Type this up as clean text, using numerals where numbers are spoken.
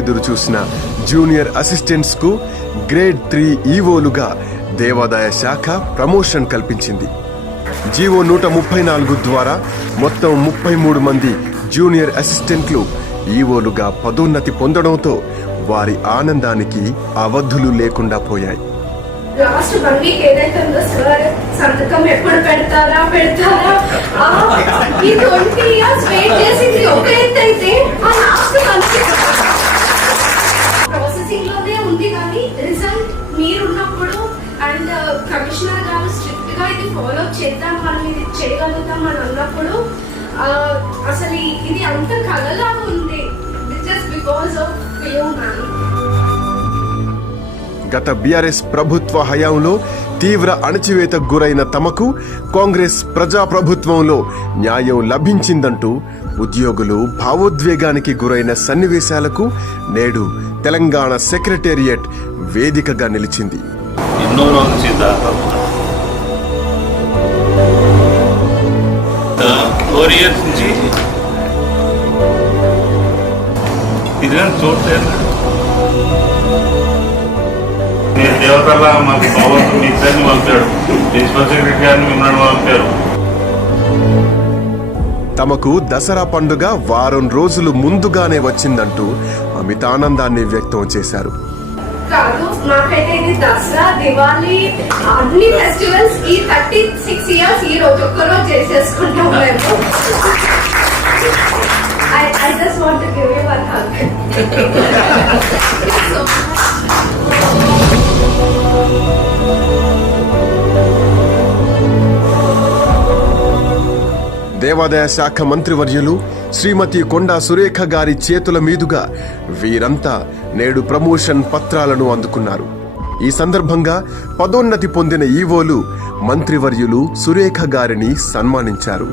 ఎదురు చూసిన junior assistants కు గ్రేడ్ 3 ఈవోలుగా దేవాదాయ శాఖ ప్రమోషన్ కల్పించింది. జీవో 134 ద్వారా మొత్తం 33 మంది జూనియర్ అసిస్టెంట్లు ఈవోలుగా పదోన్నతి పొందడంతో వారి ఆనందానికి అవధులు లేకుండా పోయాయి. లాస్ట్ 1 వీక్ ఏదైతే ఉందో సార్ సంతకం ఎప్పుడు పెడతారా ఈ 20 ఇయర్స్ వెయిట్ చేసింది ఒక ఎత్తు అయితే ఆ లాస్ట్ ప్రాసెసింగ్ లోనే ఉంది. కానీ రిజల్ట్ మీరున్నప్పుడు అండ్ కమిషనర్ గారు స్ట్రిక్ట్ గా ఇది ఫాలో చేద్దాం, మనం ఇది చేయగలుగుతాం అని అన్నప్పుడు అసలు ఇది అంత కలలాగా ఉంది. Just because of you ma'am. గత బీఆర్ఎస్ ప్రభుత్వ హయాంలో తీవ్ర అణచివేతకు గురైన తమకు కాంగ్రెస్ ప్రజాప్రభుత్వంలో న్యాయం లభించిందంటూ ఉద్యోగులు భావోద్వేగానికి గురైన సన్నివేశాలకు నేడు తెలంగాణ సెక్రటేరియట్ వేదికగా నిలిచింది. ఎన్నో రోజుల నుంచి తిరిగిన చూడలేదు. దేవతల్లా మాకు భగవంతుడు ఇద్దరిని పంపాడు, ప్రిన్సిపల్ సెక్రటరీ గారిని మిమ్మల్ని పంపారు. తమకు దసరా పండుగ వారం రోజులు ముందుగానే వచ్చిందంటూ అమితానందాన్ని వ్యక్తం చేశారు. కాదు, మాకైతే ఇది దసరా, దివాళీ అన్ని ఫెస్టివల్స్ ఈ 36 ఇయర్స్ ఈ రోజు ఒక్కరోజు చేసేసుకుంటాం మేము. I just want to give you one hug. దేవాదాయ శాఖ మంత్రివర్యులు శ్రీమతి కొండా సురేఖ గారి చేతుల మీదుగా వీరంతా నేడు ప్రమోషన్ పత్రాలను అందుకున్నారు. ఈ సందర్భంగా పదోన్నతి పొందిన ఈవోలు మంత్రివర్యులు సురేఖ గారిని సన్మానించారు.